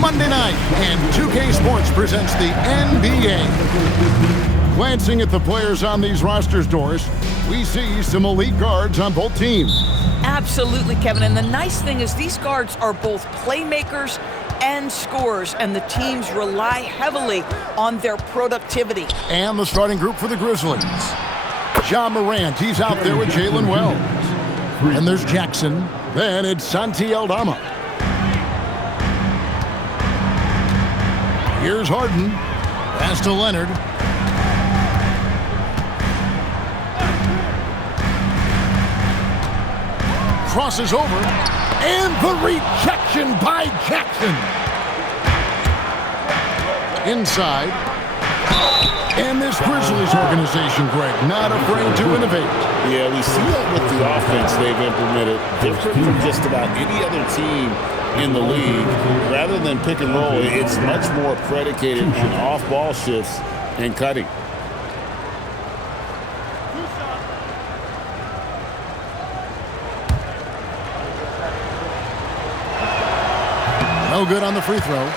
Monday night, and 2K Sports presents the NBA. Glancing at the players on these rosters, Doris, we see some elite guards on both teams. Absolutely, Kevin. And the nice thing is these guards are both playmakers and scorers, and the teams rely heavily on their productivity. And the starting group for the Grizzlies. Ja Morant, he's out there with Jalen Wells. And there's Jackson. Then it's Santi Aldama. Here's Harden. Pass to Leonard. Crosses over. And the rejection by Jackson. Inside. And this Grizzlies organization, Greg, not afraid to innovate. Yeah, we see that with the offense they've implemented, different from just about any other team in the league. Rather than pick and roll, it's much more predicated on off-ball shifts and cutting. No good on the free throw.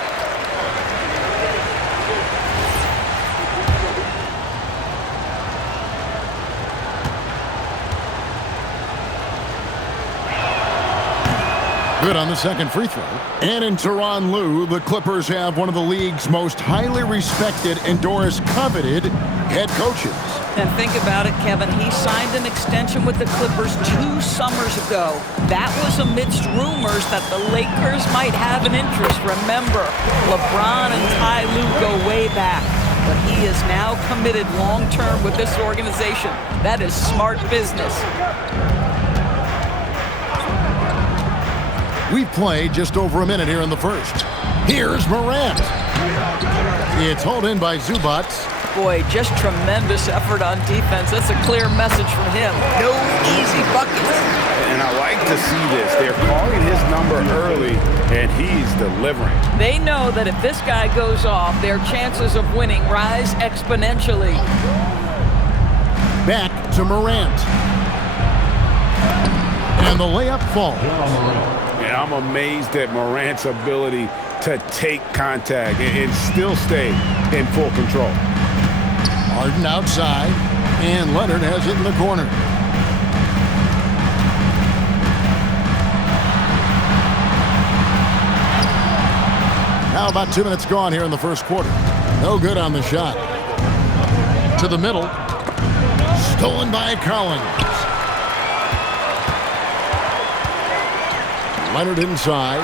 Good on the second free throw. And in Tyronn Lue, the Clippers have one of the league's most highly respected and Doris coveted head coaches. And think about it, Kevin. He signed an extension with the Clippers 2 summers ago. That was amidst rumors that the Lakers might have an interest. Remember, LeBron and Ty Lue go way back. But he is now committed long-term with this organization. That is smart business. We've played just over a minute here in the first. Here's Morant. It's hauled in by Zubac. Boy, just tremendous effort on defense. That's a clear message from him. No easy buckets. And I like to see this. They're calling his number early, and he's delivering. They know that if this guy goes off, their chances of winning rise exponentially. Back to Morant. And the layup falls. And I'm amazed at Morant's ability to take contact and still stay in full control. Harden outside, and Leonard has it in the corner. Now about 2 minutes gone here in the first quarter. No good on the shot. To the middle. Stolen by Collins. Leonard inside.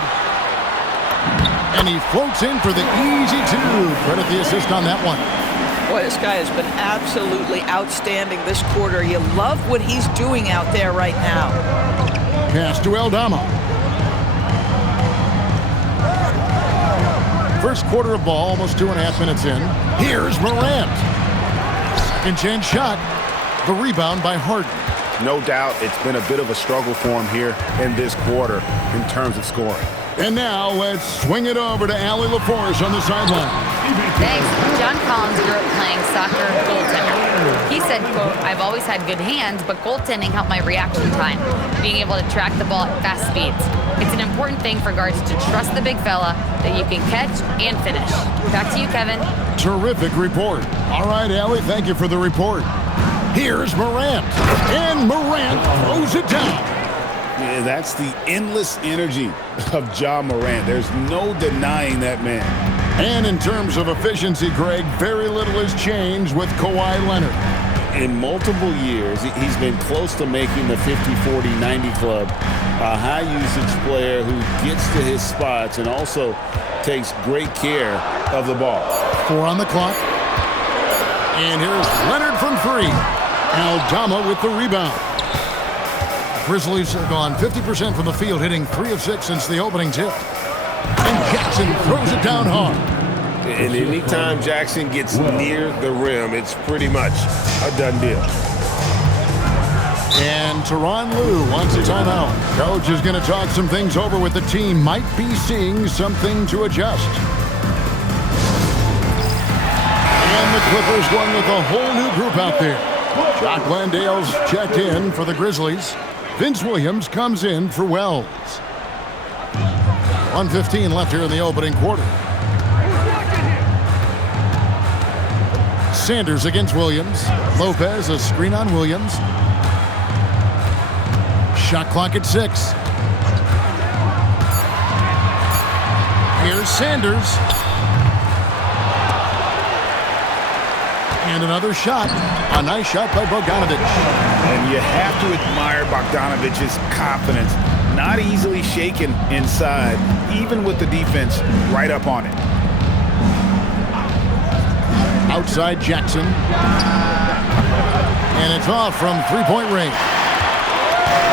And he floats in for the easy two. Credit the assist on that one. Boy, this guy has been absolutely outstanding this quarter. You love what he's doing out there right now. Pass to Aldama. First quarter of ball, almost 2.5 minutes in. Here's Morant. Second chance shot. The rebound by Harden. No doubt it's been a bit of a struggle for him here in this quarter in terms of scoring. And now let's swing it over to Allie LaForce on the sideline. Thanks. John Collins grew up playing soccer goaltender. He said, quote, "I've always had good hands, but goaltending helped my reaction time, being able to track the ball at fast speeds. It's an important thing for guards to trust the big fella that you can catch and finish." Back to you, Kevin. Terrific report. All right, Allie, thank you for the report. Here's Morant. And Morant throws it down. Yeah, that's the endless energy of Ja Morant. There's no denying that man. And in terms of efficiency, Greg, very little has changed with Kawhi Leonard. In multiple years, he's been close to making the 50-40-90 club. A high-usage player who gets to his spots and also takes great care of the ball. 4 on the clock. And here's Leonard from 3. Aldama with the rebound. Grizzlies have gone 50% from the field, hitting 3 of 6 since the opening tip. And Jackson throws it down hard. And anytime Jackson gets near the rim, it's pretty much a done deal. And Tyronn Lue wants a timeout. Coach is going to talk some things over with the team. Might be seeing something to adjust. And the Clippers going with a whole new group out there. Jock Landale's checked in for the Grizzlies. Vince Williams comes in for Wells. 1:15 left here in the opening quarter. Sanders against Williams. Lopez, a screen on Williams. Shot clock at 6. Here's Sanders. And another shot. A nice shot by Bogdanovich. And you have to admire Bogdanovich's confidence. Not easily shaken inside, even with the defense right up on it. Outside Jackson. And it's off from three-point range.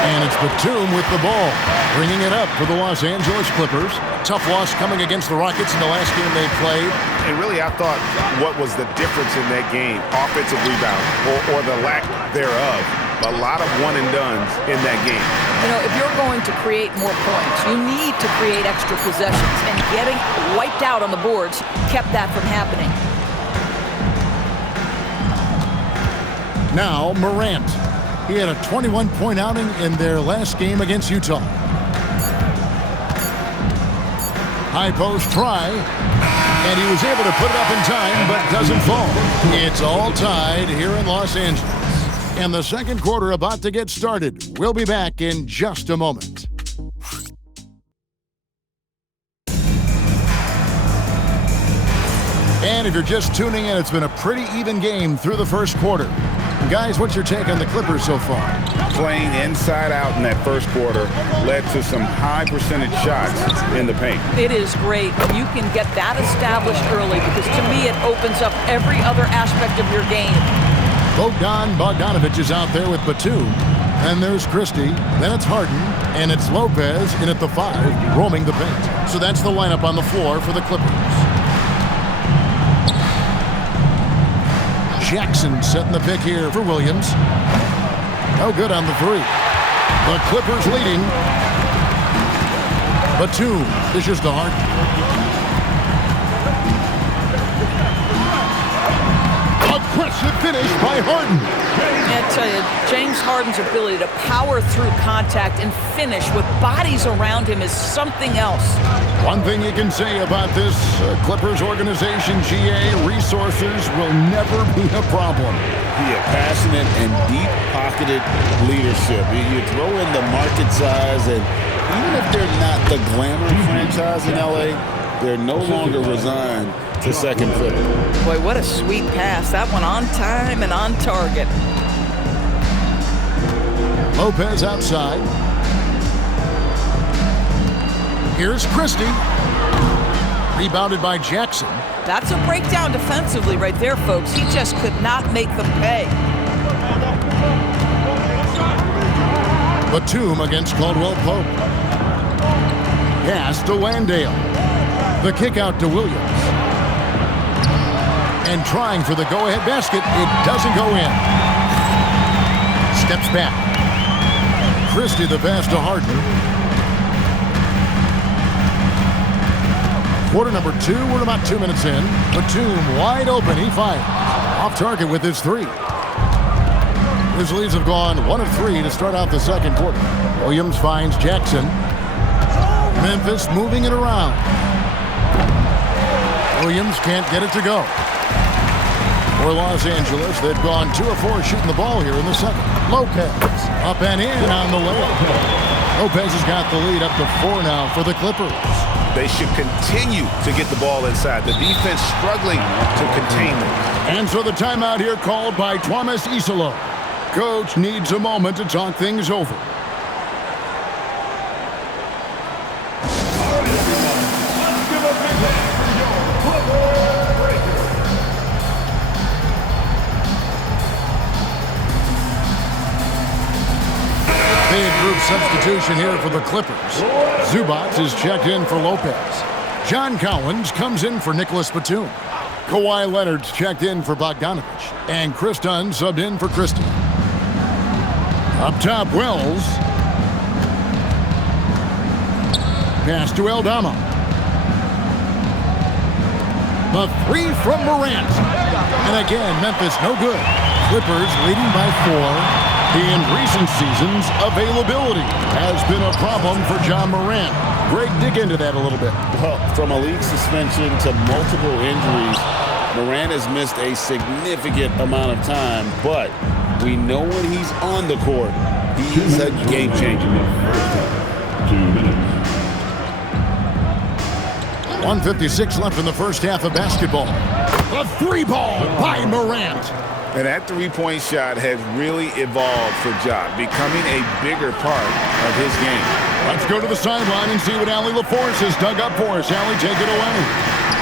And it's Batum with the ball, bringing it up for the Los Angeles Clippers. Tough loss coming against the Rockets in the last game they played. And really, I thought what was the difference in that game? Offensive rebound, or the lack thereof. A lot of one-and-dones in that game. You know, if you're going to create more points, you need to create extra possessions. And getting wiped out on the boards kept that from happening. Now, Morant. He had a 21-point outing in their last game against Utah. High post try, and he was able to put it up in time, but doesn't fall. It's all tied here in Los Angeles. And the second quarter about to get started. We'll be back in just a moment. And if you're just tuning in, it's been a pretty even game through the first quarter. Guys, what's your take on the Clippers so far? Playing inside out in that first quarter led to some high percentage shots in the paint. It is great when you can get that established early, because to me it opens up every other aspect of your game. Bogdanovich is out there with Batum. And there's Christie. Then it's Harden. And it's Lopez in at the 5, roaming the paint. So that's the lineup on the floor for the Clippers. Jackson setting the pick here for Williams. No good on the 3. The Clippers leading. Batum dishes to Harden. Aggressive finish by Harden. I tell you, James Harden's ability to power through contact and finish with bodies around him is something else. One thing you can say about this Clippers organization, GA, resources will never be a problem. Yeah, passionate and deep-pocketed leadership. You throw in the market size, and even if they're not the glamour franchise in LA, they're no longer resigned to second fiddle. Boy, what a sweet pass. That one on time and on target. Lopez outside. Here's Christie. Rebounded by Jackson. That's a breakdown defensively right there, folks. He just could not make them pay. Batum against Caldwell Pope. Pass to Landale. The kick out to Williams. And trying for the go-ahead basket. It doesn't go in. Steps back. Christie the pass to Harden. Quarter number 2, we're about 2 minutes in. Batum wide open, he fires. Off target with his 3. Grizzlies have gone 1 of 3 to start out the second quarter. Williams finds Jackson. Memphis moving it around. Williams can't get it to go. For Los Angeles, they've gone 2 of 4 shooting the ball here in the second. Lopez up and in on the layup. Lopez has got the lead up to 4 now for the Clippers. They should continue to get the ball inside. The defense struggling to contain them. And so the timeout here called by Thomas Isolo. Coach needs a moment to talk things over. Group substitution here for the Clippers. Zubac is checked in for Lopez. John Collins comes in for Nicholas Batum. Kawhi Leonard's checked in for Bogdanovich. And Chris Dunn subbed in for Christie. Up top, Wells. Pass to Aldama. The 3 from Morant. And again, Memphis no good. Clippers leading by 4. In recent seasons, availability has been a problem for John Morant. Greg, dig into that a little bit. Well, from a league suspension to multiple injuries, Morant has missed a significant amount of time, but we know when he's on the court, he is a game changer. 2 minutes. 1:56 left in the first half of basketball. A three ball by Morant. And that three-point shot has really evolved for Ja, becoming a bigger part of his game. Let's go to the sideline and see what Allie LaForce has dug up for us. Allie, take it away.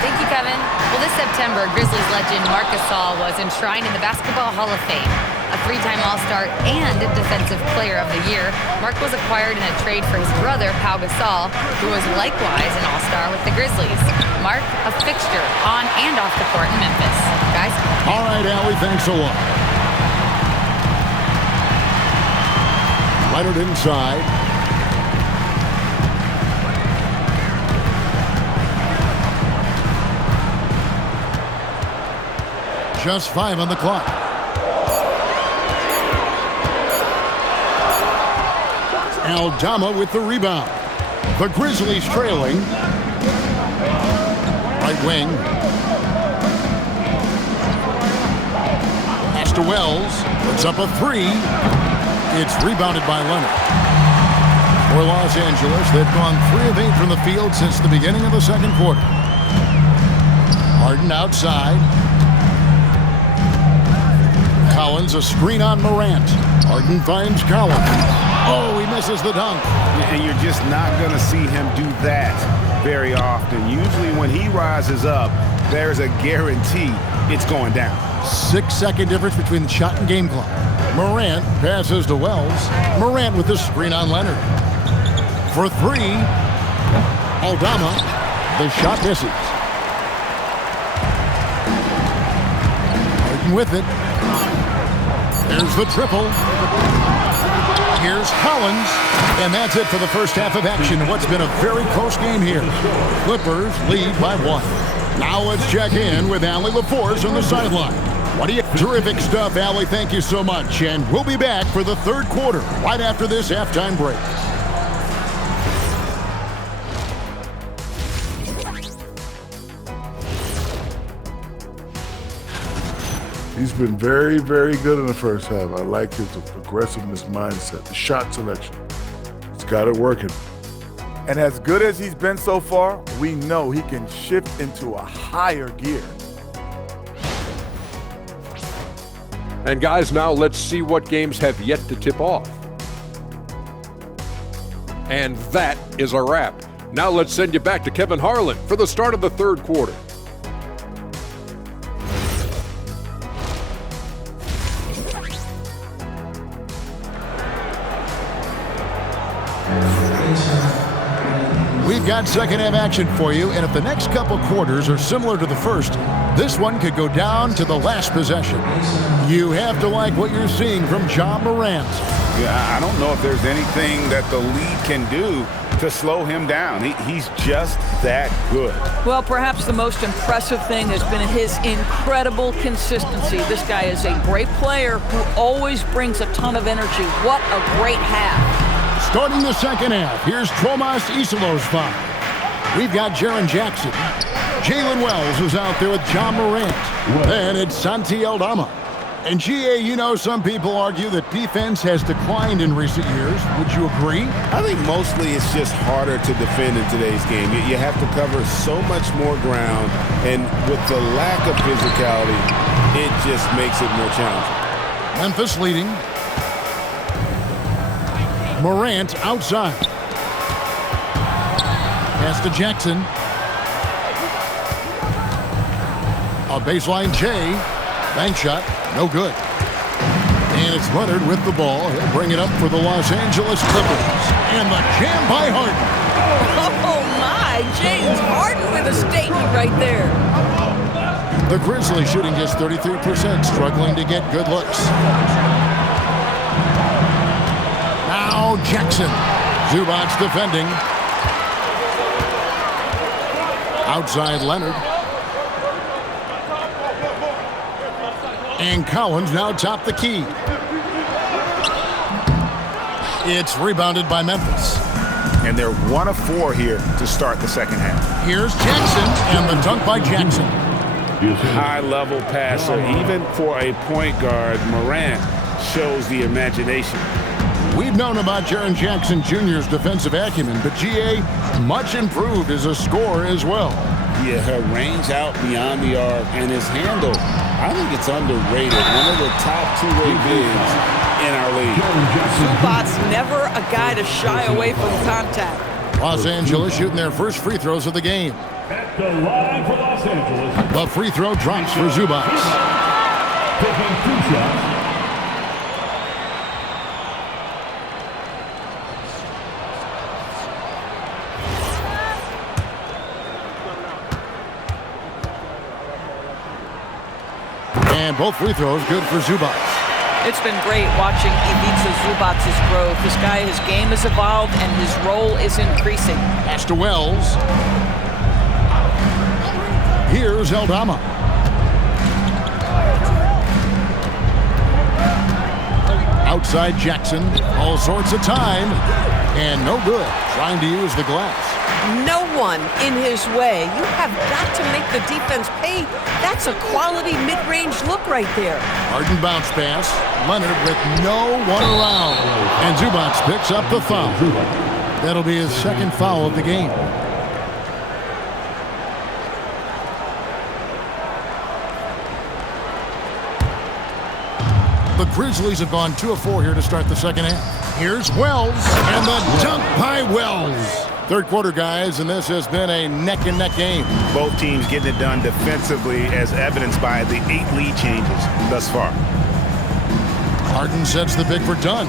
Thank you, Kevin. Well, this September, Grizzlies legend Marc Gasol was enshrined in the Basketball Hall of Fame. A three-time All-Star and Defensive Player of the Year, Marc was acquired in a trade for his brother, Pau Gasol, who was likewise an All-Star with the Grizzlies. Marc, a fixture on and off the court in Memphis. Guys? All right, Allie, thanks a lot. Leonard inside. Just 5 on the clock. Aldama with the rebound. The Grizzlies trailing. Right wing. Pass to Wells. Puts up a three. It's rebounded by Leonard. For Los Angeles, they've gone 3 of 8 from the field since the beginning of the second quarter. Harden outside. Collins, a screen on Morant. Harden finds Collins. Oh, he misses the dunk. And you're just not going to see him do that very often. Usually when he rises up, there's a guarantee it's going down. 6-second difference between the shot and game clock. Morant passes to Wells. Morant with the screen on Leonard. For 3, Aldama. The shot misses. Harden with it. There's the triple. Here's Collins. And that's it for the first half of action. What's been a very close game here. Clippers lead by 1. Now let's check in with Allie LaForce on the sideline. What do you... Terrific stuff, Allie. Thank you so much. And we'll be back for the third quarter right after this halftime break. He's been very, very good in the first half. I like his aggressiveness mindset, the shot selection. He's got it working. And as good as he's been so far, we know he can shift into a higher gear. And guys, now let's see what games have yet to tip off. And that is a wrap. Now let's send you back to Kevin Harlan for the start of the third quarter. We've got second half action for you, and if the next couple quarters are similar to the first, this one could go down to the last possession. You have to like what you're seeing from Ja Morant. Yeah, I don't know if there's anything that the league can do to slow him down. He's just that good. Well, perhaps the most impressive thing has been his incredible consistency. This guy is a great player who always brings a ton of energy. What a great half. Starting the second half, here's Tomas Isolos 5. We've got Jaren Jackson. Jalen Wells is out there with Ja Morant. Then it's Santi Aldama. And GA, you know, some people argue that defense has declined in recent years. Would you agree? I think mostly it's just harder to defend in today's game. You have to cover so much more ground, and with the lack of physicality, it just makes it more challenging. Memphis leading. Morant outside. Pass to Jackson. A baseline J. Bank shot. No good. And it's Leonard with the ball. He'll bring it up for the Los Angeles Clippers. And the jam by Harden. Oh, my. James Harden with a statement right there. The Grizzlies shooting just 33%, struggling to get good looks. Now Jackson. Zubac's defending. Outside Leonard. And Collins now top the key. It's rebounded by Memphis. And they're 1 of 4 here to start the second half. Here's Jackson, and the dunk by Jackson. High-level passer. Even for a point guard, Morant shows the imagination. We've known about Jaren Jackson Jr.'s defensive acumen, but GA much improved as a scorer as well. Yeah, her range out beyond the arc and his handle, I think it's underrated. One of the top two-way bigs in our league. Zubac's never a guy to shy away from contact. Los Angeles shooting their first free throws of the game. At the line for Los Angeles. The free throw drops for Zubac. Taking 2 shots. And both free throws good for Zubac. It's been great watching Ivica Zubac's growth. This guy, his game has evolved and his role is increasing. Pass to Wells. Here's Aldama. Outside Jackson, all sorts of time, and no good, trying to use the glass. No one in his way. You have got to make the defense pay. That's a quality mid-range look right there. Harden bounce pass. Leonard with no one around. And Zubac picks up the foul. That'll be his second foul of the game. The Grizzlies have gone 2 of 4 here to start the second half. Here's Wells, and the dunk by Wells. Third quarter, guys, and this has been a neck-and-neck game. Both teams getting it done defensively, as evidenced by the 8 lead changes thus far. Harden sets the pick for Dunn.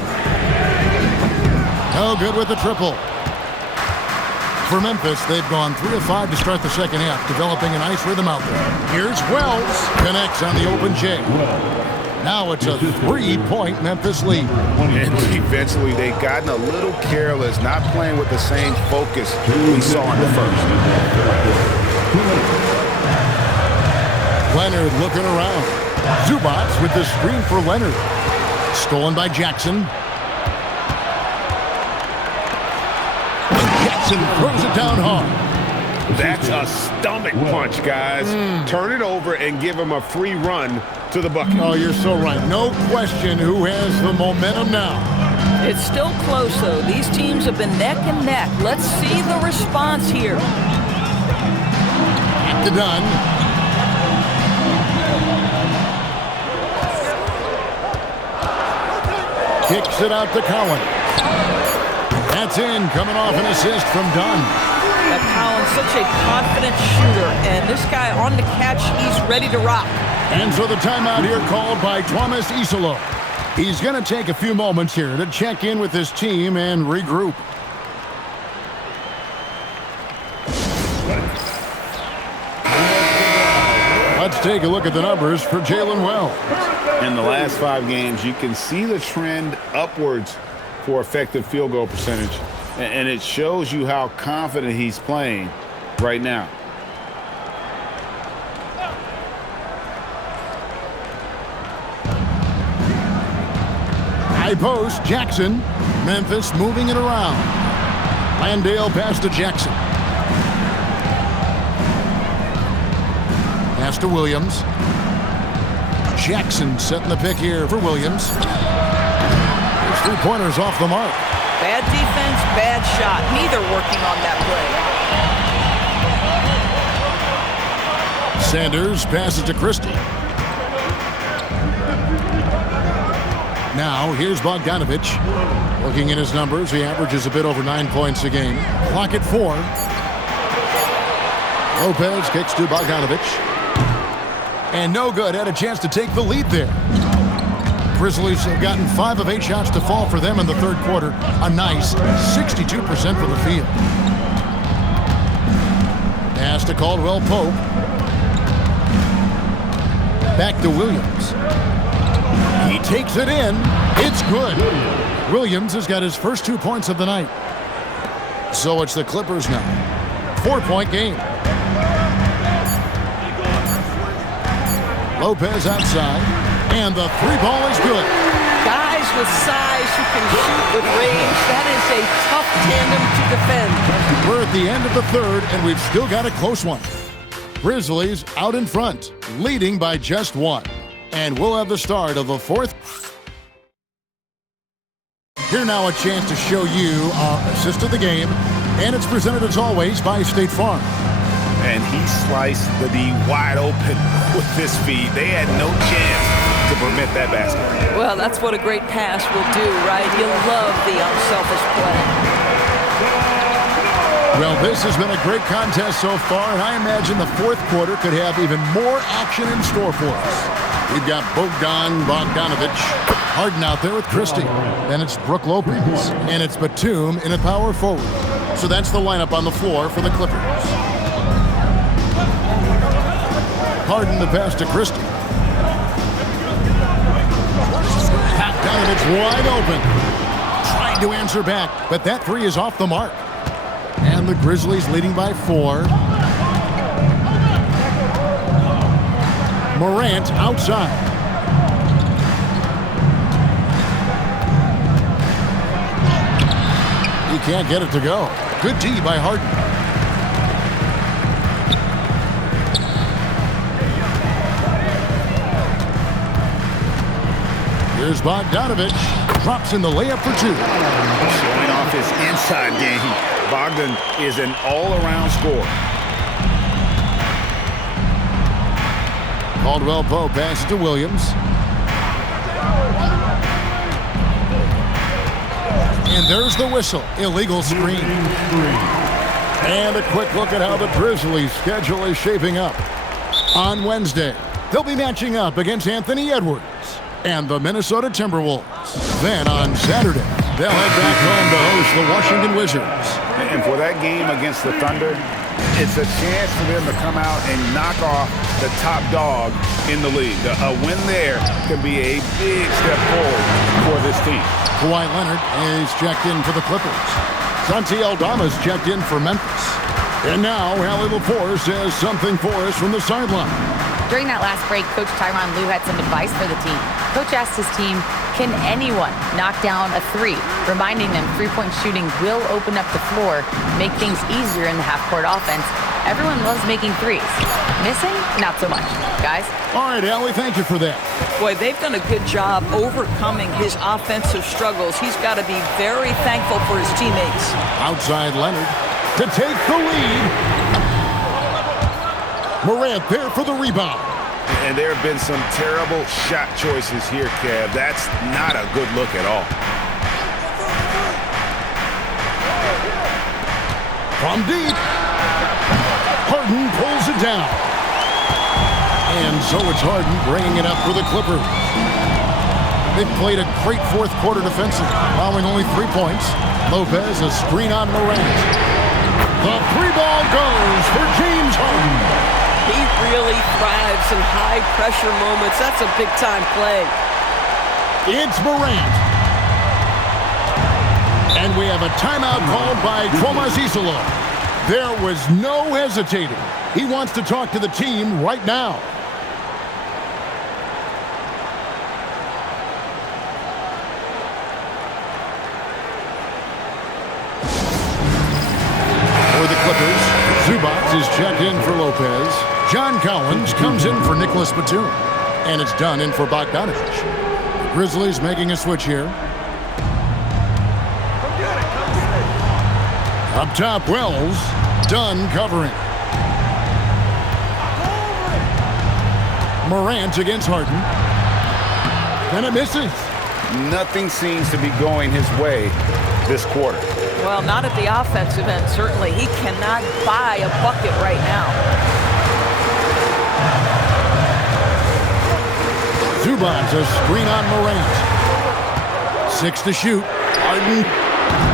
No good with the triple. For Memphis, they've gone 3 of 5 to start the second half, developing a nice rhythm out there. Here's Wells, connects on the open J. Now it's a 3-point Memphis lead. And eventually they've gotten a little careless, not playing with the same focus we saw in the first. Leonard looking around. Zubac with the screen for Leonard. Stolen by Jackson. Jackson throws it down hard. That's a stomach punch, guys. Turn it over and give him a free run to the bucket. Oh, you're so right. No question who has the momentum now. It's still close, though. These teams have been neck and neck. Let's see the response here. At the Dunn. Kicks it out to Collins. That's in, coming off an assist from Dunn. Collins, such a confident shooter, and this guy on the catch, he's ready to rock. And so the timeout here called by Thomas Isolo. He's going to take a few moments here to check in with his team and regroup. Let's take a look at the numbers for Jalen Wells. In the last 5 games, you can see the trend upwards for effective field goal percentage. And it shows you how confident he's playing right now. High post, Jackson. Memphis moving it around. Landale pass to Jackson. Pass to Williams. Jackson setting the pick here for Williams. His 3-pointers off the mark. Bad defense, bad shot. Neither working on that play. Sanders passes to Christie. Now, here's Bogdanovich. Looking at his numbers, he averages a bit over 9 points a game. Clock at 4. Lopez kicks to Bogdanovich. And no good. Had a chance to take the lead there. Grizzlies have gotten 5 of 8 shots to fall for them in the third quarter. A nice 62% from the field. Pass to Caldwell Pope. Back to Williams. He takes it in. It's good. Williams has got his first 2 points of the night. So it's the Clippers now. 4-point game. Lopez outside. And the 3 ball is good. Guys with size who can shoot with range. That is a tough tandem to defend. We're at the end of the third, and we've still got a close one. Grizzlies out in front, leading by just one. And we'll have the start of the fourth. Here now a chance to show you our assist of the game, and it's presented as always by State Farm. And he sliced the D wide open with his feet. They had no chance to prevent that basket. Well, that's what a great pass will do, right? You love the unselfish play. Well, this has been a great contest so far, and I imagine the fourth quarter could have even more action in store for us. We've got Bogdanovich, Harden out there with Christie. Then it's Brook Lopez, and it's Batum in a power forward. So that's the lineup on the floor for the Clippers. Harden the pass to Christie. Bogdanovich wide open. Trying to answer back, but that three is off the mark. And the Grizzlies leading by 4. Morant outside. He can't get it to go. Good D by Harden. Here's Bogdanovich. Drops in the layup for 2. Showing off his inside game. Bogdan is an all-around scorer. Caldwell Pope passes to Williams. And there's the whistle. Illegal screen. And a quick look at how the Grizzlies' schedule is shaping up. On Wednesday, they'll be matching up against Anthony Edwards and the Minnesota Timberwolves. Then on Saturday, they'll head back home to host the Washington Wizards. And for that game against the Thunder, it's a chance for them to come out and knock off the top dog in the league. A win there can be a big step forward for this team. Kawhi Leonard is checked in for the Clippers. Santi Aldama's checked in for Memphis. And now, Allie LaForce has something for us from the sideline. During that last break, Coach Tyronn Lue had some advice for the team. Coach asked his team, can anyone knock down a 3? Reminding them three-point shooting will open up the floor, make things easier in the half-court offense. Everyone loves making threes. Missing? Not so much. Guys? All right, Allie, thank you for that. Boy, they've done a good job overcoming his offensive struggles. He's got to be very thankful for his teammates. Outside Leonard to take the lead. Morant there for the rebound. And there have been some terrible shot choices here, Kev. That's not a good look at all. From deep. Harden pulls it down. And so it's Harden bringing it up for the Clippers. They've played a great fourth quarter defensively, allowing only 3 points. Lopez, a screen on Morant. The 3-ball goes for James Harden. He really thrives in high-pressure moments. That's a big-time play. It's Morant. And we have a timeout called by Tomas Isolo. There was no hesitating. He wants to talk to the team right now. For the Clippers, Zubac is checked in for Lopez. John Collins comes in for Nicholas Batum. And it's done in for Bogdanovich. The Grizzlies making a switch here. Up top, Wells. Dunn covering. Morant against Harden. And it misses. Nothing seems to be going his way this quarter. Well, not at the offensive end, certainly. He cannot buy a bucket right now. Zubac, a screen on Morant. 6 to shoot. Harden,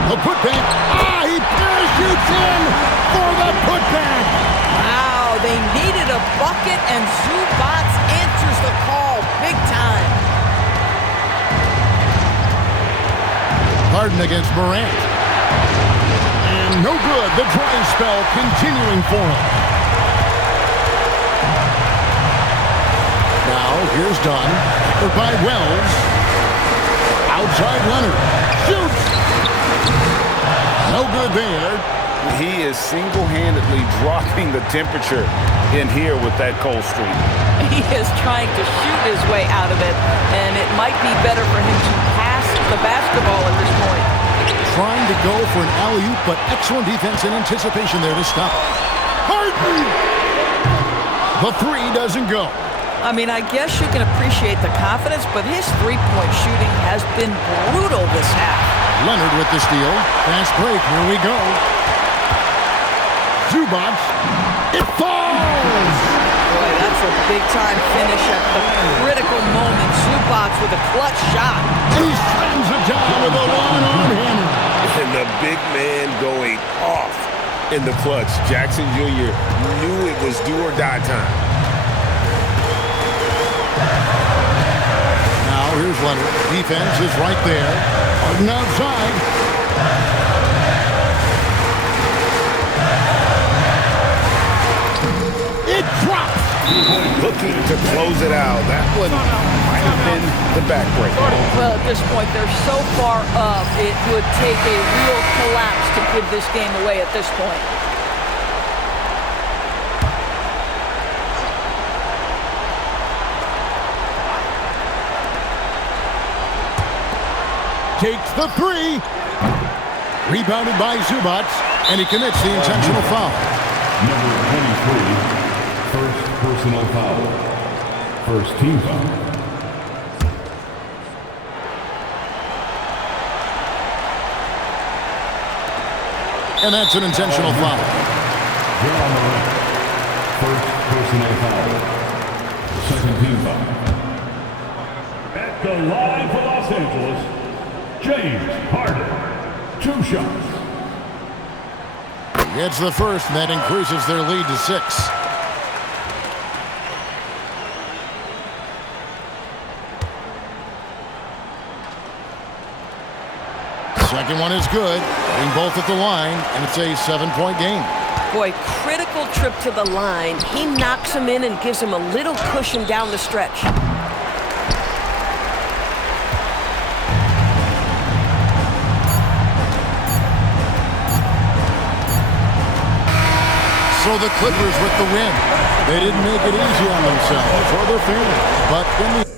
the putback. He parachutes in for the putback. Wow, they needed a bucket, and Zubac answers the call big time. Harden against Morant. And no good. The dry spell continuing for him. Now, here's Dunn. By Wells. side, Leonard. Shoots. No good there. He is single-handedly dropping the temperature in here with that cold streak. He is trying to shoot his way out of it, and it might be better for him to pass the basketball at this point. Trying to go for an alley-oop, but excellent defense and anticipation there to stop it. Harden! The three doesn't go. I mean, I guess you can appreciate the confidence, but his three-point shooting has been brutal this half. Leonard with the steal. Fast break. Here we go. Zubac. It falls! Boy, that's a big-time finish at the critical moment. Zubac with a clutch shot. And he slams it down with a long-arm hammer. And the big man going off in the clutch. Jackson Jr. knew it was do or die time. Now here's Leonard. Defense is right there. Harden outside. It drops. Looking to close it out. That one might have been the backbreaker. Well, at this point, they're so far up, it would take a real collapse to give this game away at this point. Takes the three. Rebounded by Zubac, and he commits the intentional foul. Number 23, first personal foul. First team foul. And that's an intentional foul. They're on the line. First personal foul. Second team foul. At the line for Los Angeles, James Harden. 2 shots. Gets the first, and that increases their lead to 6. Second one is good. Getting both at the line, and it's a 7-point game. Boy, critical trip to the line. He knocks him in and gives him a little cushion down the stretch. So the Clippers with the win. They didn't make it easy on themselves or their fans, but when